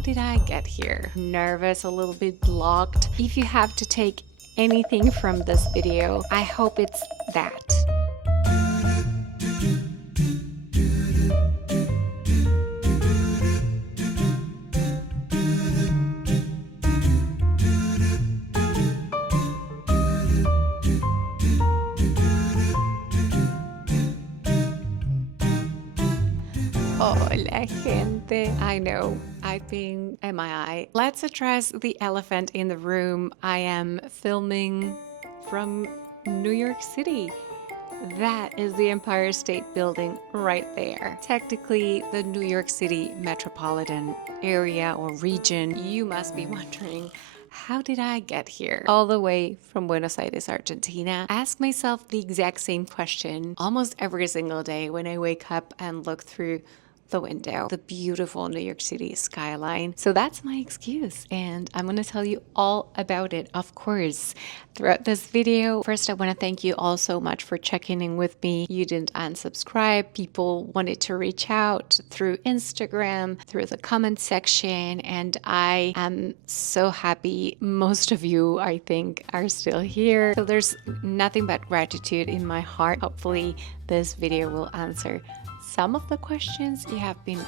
How did I get here? Nervous, a little bit blocked. If you have to take anything from this video, I hope it's that. Hola, gente. I know I've been MIA. Let's address the elephant in the room. I am filming from New York City. That is the Empire State Building right there. Technically, the New York City metropolitan area or region. You must be wondering, how did I get here? All the way from Buenos Aires, Argentina. I ask myself the exact same question almost every single day when I wake up and look through the window, the beautiful New York City skyline. So that's my excuse, and I'm going to tell you all about it, of course, throughout this video. First, I want to thank you all so much for checking in with me. You didn't unsubscribe. People wanted to reach out through Instagram, through the comment section, and I am so happy most of you, I think, are still here. So there's nothing but gratitude in my heart. Hopefully this video will answer some of the questions you have been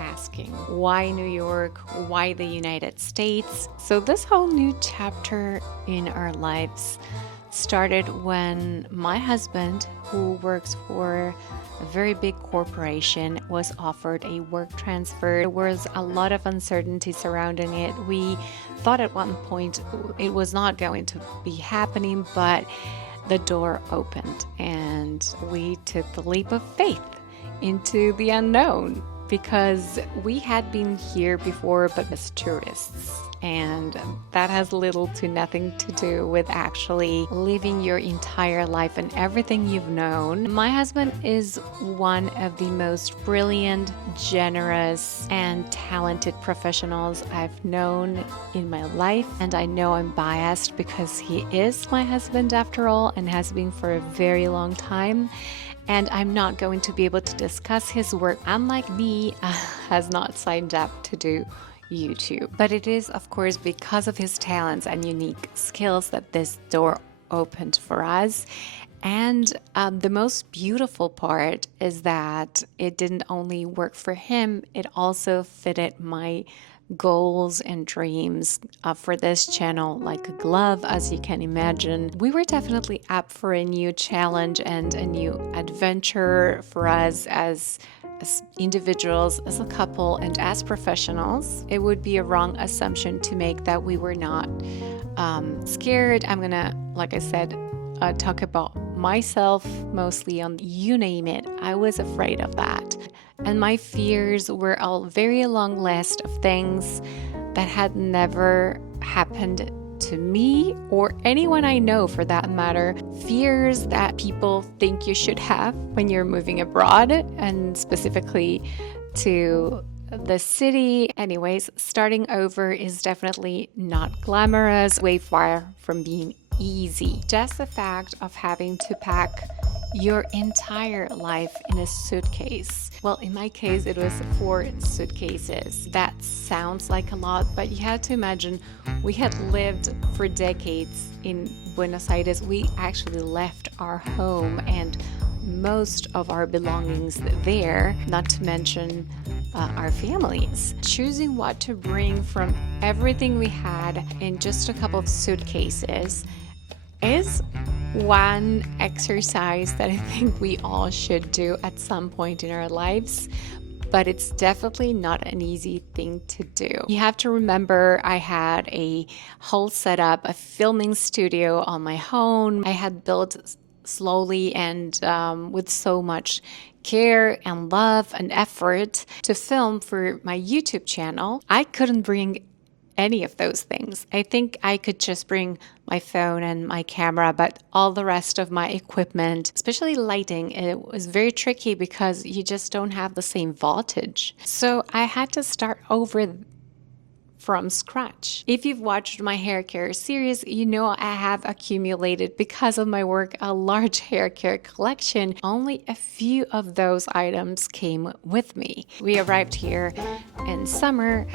asking. Why New York? Why the United States? So this whole new chapter in our lives started when my husband, who works for a very big corporation, was offered a work transfer. There was a lot of uncertainty surrounding it. We thought at one point it was not going to be happening, but the door opened and we took the leap of faith into the unknown, because we had been here before but as tourists, and that has little to nothing to do with actually living your entire life and everything you've known. My husband is one of the most brilliant, generous, and talented professionals I've known in my life, and I know I'm biased because he is my husband after all and has been for a very long time. And I'm not going to be able to discuss his work. Unlike me, has not signed up to do YouTube. But it is, of course, because of his talents and unique skills that this door opened for us. And the most beautiful part is that it didn't only work for him, it also fitted my goals and dreams for this channel like a glove, as you can imagine. We were definitely up for a new challenge and a new adventure for us as individuals, as a couple, and as professionals. It would be a wrong assumption to make that we were not scared. I'm gonna, like I said, talk about myself mostly on you name it. I was afraid of that. And my fears were a very long list of things that had never happened to me or anyone I know for that matter. Fears that people think you should have when you're moving abroad, and specifically to the city. Anyways, starting over is definitely not glamorous, way far from being easy. Just the fact of having to pack your entire life in a suitcase. Well, in my case, it was 4 suitcases. That sounds like a lot, but you have to imagine we had lived for decades in Buenos Aires. We actually left our home and most of our belongings there, not to mention our families. Choosing what to bring from everything we had in just a couple of suitcases is one exercise that I think we all should do at some point in our lives, but it's definitely not an easy thing to do. You have to remember, I had a whole setup, a filming studio on my home. I had built slowly and with so much care and love and effort to film for my YouTube channel. I couldn't bring any of those things. I think I could just bring my phone and my camera, but all the rest of my equipment, especially lighting, it was very tricky because you just don't have the same voltage. So I had to start over from scratch. If you've watched my hair care series, you know I have accumulated, because of my work, a large hair care collection. Only a few of those items came with me. We arrived here in summer,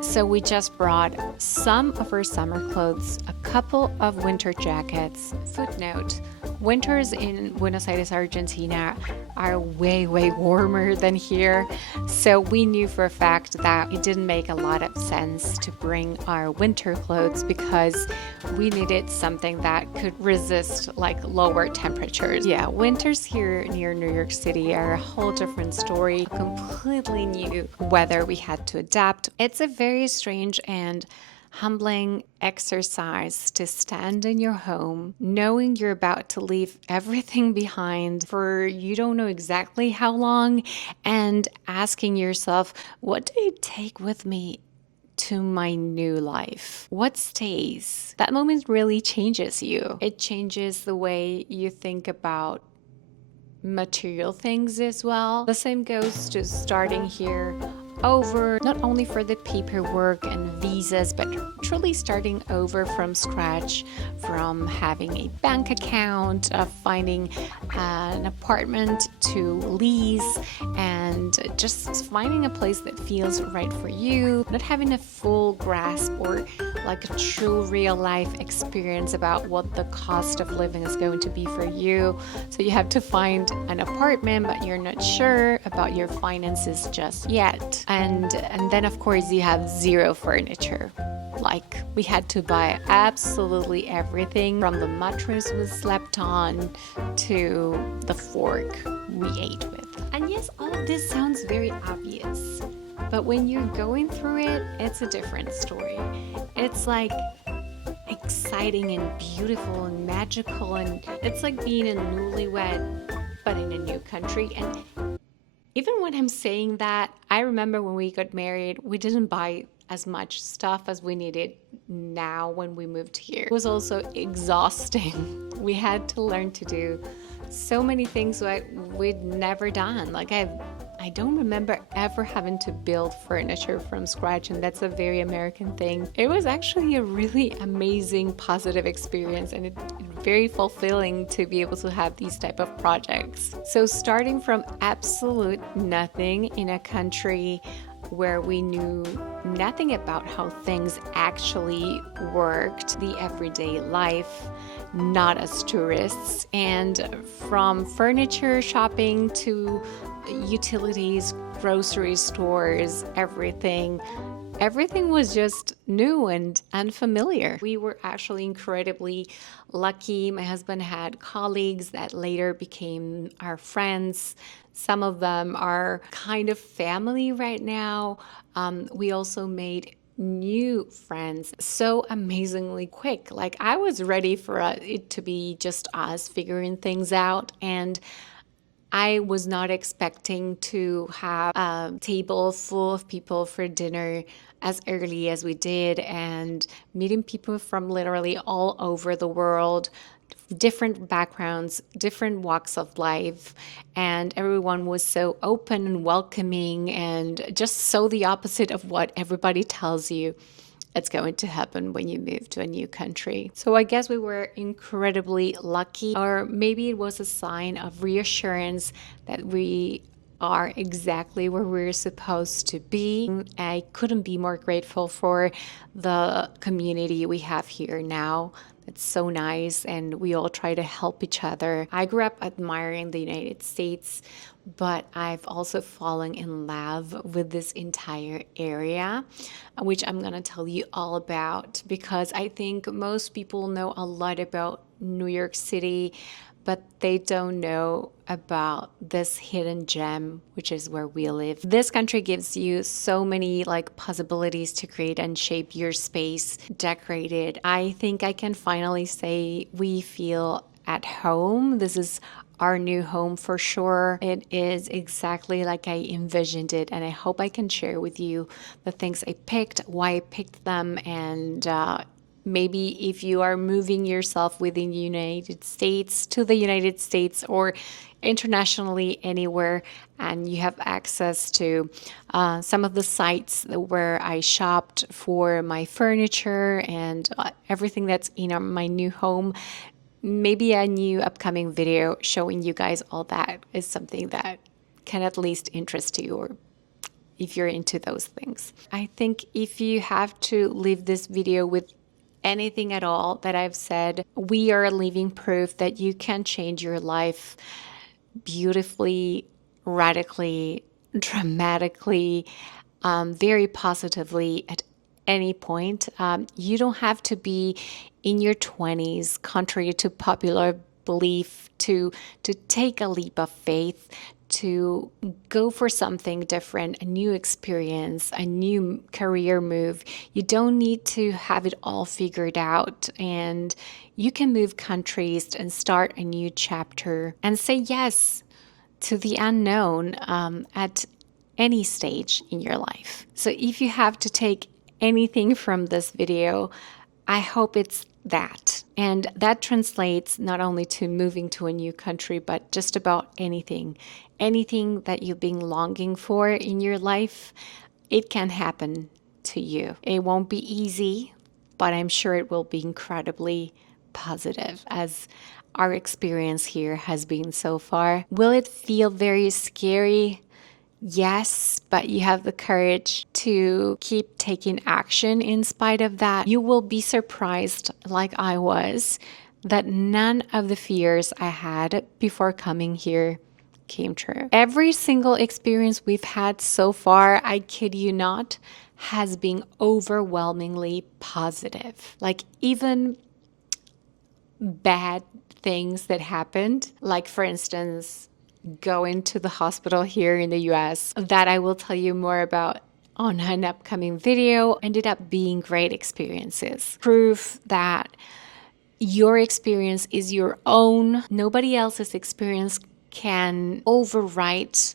so we just brought some of our summer clothes, a couple of winter jackets. Footnote: winters in Buenos Aires, Argentina are way warmer than here, so we knew for a fact that it didn't make a lot of sense to bring our winter clothes because we needed something that could resist like lower temperatures. Yeah, winters here near New York City are a whole different story, completely new weather we had to adapt. It's a very strange and humbling exercise to stand in your home knowing you're about to leave everything behind for you don't know exactly how long, and asking yourself, what do I take with me to my new life? What stays? That moment really changes you. It changes the way you think about material things as well. The same goes to starting here over, not only for the paperwork and visas, but truly starting over from scratch, from having a bank account, of finding an apartment to lease, and just finding a place that feels right for you, not having a full grasp or like a true real life experience about what the cost of living is going to be for you. So you have to find an apartment, but you're not sure about your finances just yet. And then of course you have zero furniture. Like, we had to buy absolutely everything, from the mattress we slept on to the fork we ate with. And yes, all of this sounds very obvious, but when you're going through it, it's a different story. It's like exciting and beautiful and magical, and it's like being a newlywed but in a new country. And even when I'm saying that, I remember when we got married, we didn't buy as much stuff as we needed now when we moved here. It was also exhausting. We had to learn to do so many things that we'd never done. Like, I don't remember ever having to build furniture from scratch, and that's a very American thing. It was actually a really amazing, positive experience, and it very fulfilling to be able to have these type of projects. So starting from absolute nothing in a country where we knew nothing about how things actually worked, the everyday life, not as tourists, and from furniture shopping to utilities, grocery stores, everything was just new and unfamiliar. We were actually incredibly lucky. My husband had colleagues that later became our friends. Some of them are kind of family right now. We also made new friends so amazingly quick. Like, I was ready for it to be just us figuring things out, and I was not expecting to have a table full of people for dinner as early as we did, and meeting people from literally all over the world, different backgrounds, different walks of life, and everyone was so open and welcoming, and just so the opposite of what everybody tells you it's going to happen when you move to a new country. So I guess we were incredibly lucky, or maybe it was a sign of reassurance that we are exactly where we're supposed to be. I couldn't be more grateful for the community we have here now. It's so nice, and we all try to help each other. I grew up admiring the United States, but I've also fallen in love with this entire area, which I'm going to tell you all about, because I think most people know a lot about New York City, but they don't know about this hidden gem, which is where we live. This country gives you so many like possibilities to create and shape your space, decorate it. I think I can finally say we feel at home. This is our new home for sure. It is exactly like I envisioned it, and I hope I can share with you the things I picked, why I picked them, and Maybe if you are moving yourself within the United States to the United States or internationally anywhere, and you have access to some of the sites where I shopped for my furniture and everything that's in my new home, maybe a new upcoming video showing you guys all that is something that can at least interest you, or if you're into those things. I think if you have to leave this video with anything at all that I've said, we are living proof that you can change your life beautifully, radically, dramatically, very positively at any point. You don't have to be in your 20s, contrary to popular belief, to take a leap of faith, to go for something different, a new experience, a new career move. You don't need to have it all figured out, and you can move countries and start a new chapter and say yes to the unknown at any stage in your life. So if you have to take anything from this video, I hope it's that. And that translates not only to moving to a new country, but just about anything. Anything that you've been longing for in your life, it can happen to you. It won't be easy, but I'm sure it will be incredibly positive, as our experience here has been so far. Will it feel very scary? Yes, but you have the courage to keep taking action in spite of that. You will be surprised, like I was, that none of the fears I had before coming here came true. Every single experience we've had so far, I kid you not, has been overwhelmingly positive. Like, even bad things that happened, like for instance, going to the hospital here in the US, that I will tell you more about on an upcoming video, ended up being great experiences. Proof that your experience is your own. Nobody else's experience can overwrite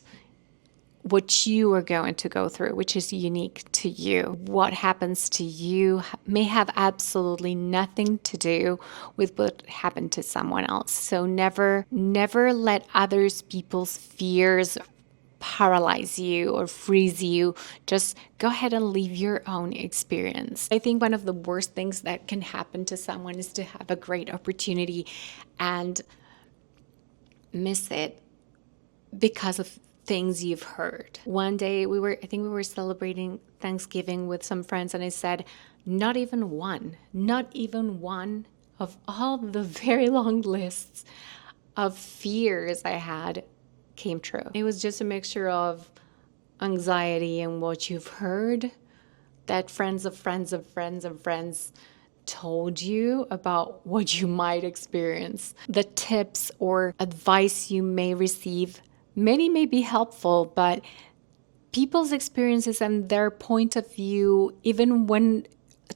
what you are going to go through, which is unique to you. What happens to you may have absolutely nothing to do with what happened to someone else. So never let others people's fears paralyze you or freeze you. Just go ahead and live your own experience. I think one of the worst things that can happen to someone is to have a great opportunity and miss it because of things you've heard. One day I think we were celebrating Thanksgiving with some friends, and I said, not even one of all the very long lists of fears I had came true. It was just a mixture of anxiety and what you've heard, that friends of friends of friends of friends told you about what you might experience. The tips or advice you may receive, many may be helpful, but people's experiences and their point of view, even when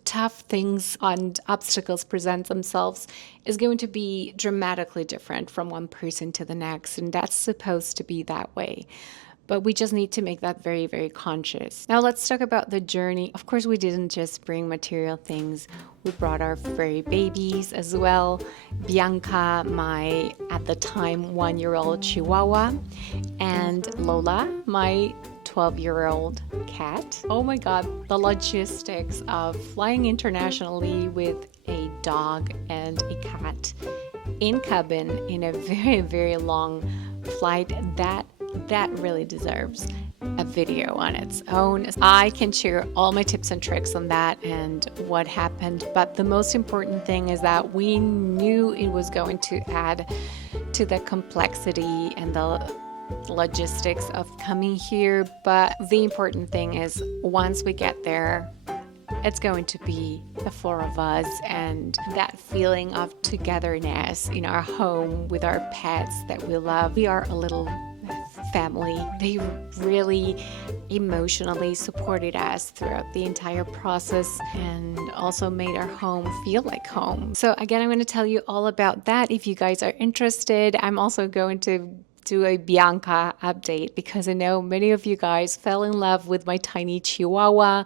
tough things and obstacles present themselves, is going to be dramatically different from one person to the next, and that's supposed to be that way. But we just need to make that very, very conscious. Now let's talk about the journey. Of course, we didn't just bring material things. We brought our furry babies as well. Bianca, my, at the time, 1-year-old Chihuahua, and Lola, my 12-year-old cat. Oh my God, the logistics of flying internationally with a dog and a cat in cabin in a very, very long flight, that really deserves a video on its own. I can share all my tips and tricks on that and what happened, but the most important thing is that we knew it was going to add to the complexity and the logistics of coming here. But the important thing is, once we get there, it's going to be the 4 of us, and that feeling of togetherness in our home with our pets that we love. We are a little family. They really emotionally supported us throughout the entire process and also made our home feel like home. So again, I'm going to tell you all about that if you guys are interested. I'm also going to do a Bianca update because I know many of you guys fell in love with my tiny Chihuahua.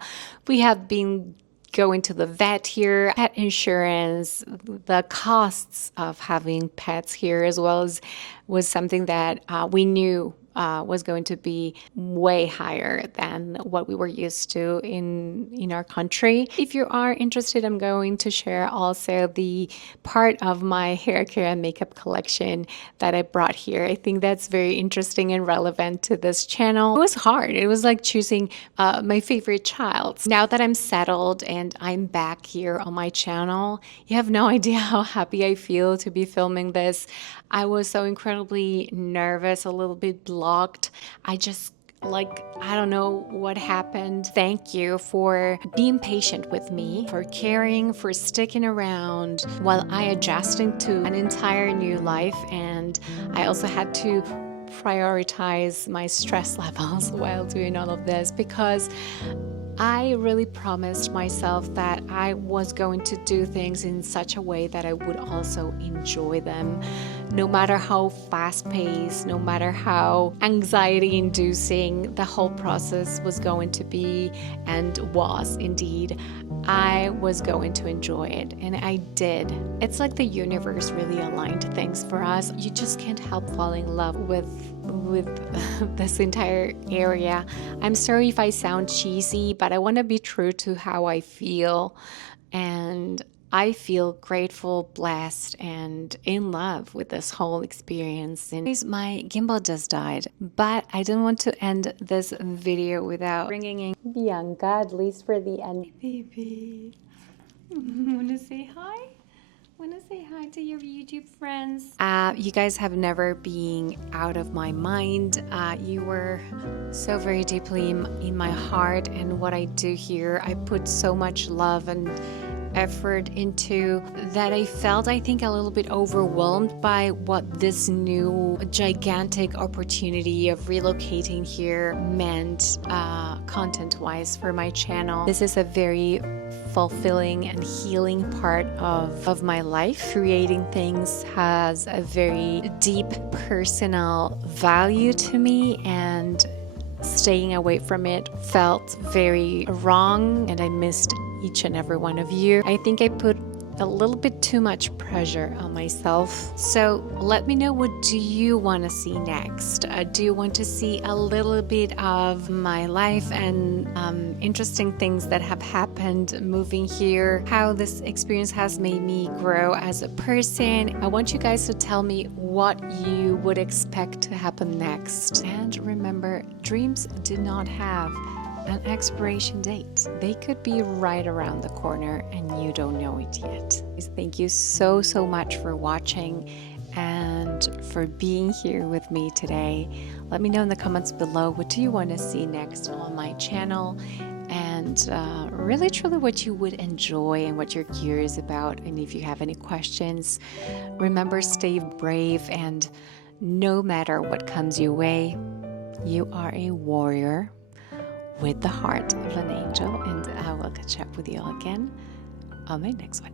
We have been going to the vet here, pet insurance, the costs of having pets here as well as was something that we knew was going to be way higher than what we were used to in our country. If you are interested, I'm going to share also the part of my hair care and makeup collection that I brought here. I think that's very interesting and relevant to this channel. It was hard. It was like choosing my favorite child. Now that I'm settled and I'm back here on my channel, you have no idea how happy I feel to be filming this. I was so incredibly nervous, a little bit blocked. I don't know what happened. Thank you for being patient with me, for caring, for sticking around while I adjusting to an entire new life. And I also had to prioritize my stress levels while doing all of this because I really promised myself that I was going to do things in such a way that I would also enjoy them. No matter how fast-paced, no matter how anxiety-inducing the whole process was going to be and was indeed, I was going to enjoy it, and I did. It's like the universe really aligned things for us. You just can't help falling in love with this entire area. I'm sorry if I sound cheesy, but I want to be true to how I feel, and I feel grateful, blessed, and in love with this whole experience. And my gimbal just died, but I didn't want to end this video without bringing in Bianca, at least for the end. Baby, want to say hi? Want to say hi to your YouTube friends? You guys have never been out of my mind. You were so very deeply in my heart, and what I do here, I put so much love and effort into that I felt, I think, a little bit overwhelmed by what this new gigantic opportunity of relocating here meant content-wise for my channel. This is a very fulfilling and healing part of my life. Creating things has a very deep personal value to me, and staying away from it felt very wrong, and I missed each and every one of you. I think I put a little bit too much pressure on myself. So let me know, what do you want to see next? Do you want to see a little bit of my life and interesting things that have happened moving here, how this experience has made me grow as a person? I want you guys to tell me what you would expect to happen next. And remember, dreams do not have an expiration date. They could be right around the corner and you don't know it yet. Thank you so much for watching and for being here with me today. Let me know in the comments below, what do you want to see next on my channel, and really truly what you would enjoy and what you're curious about. And if you have any questions, remember, stay brave, and no matter what comes your way, you are a warrior with the heart of an angel. And I will catch up with you all again on my next one.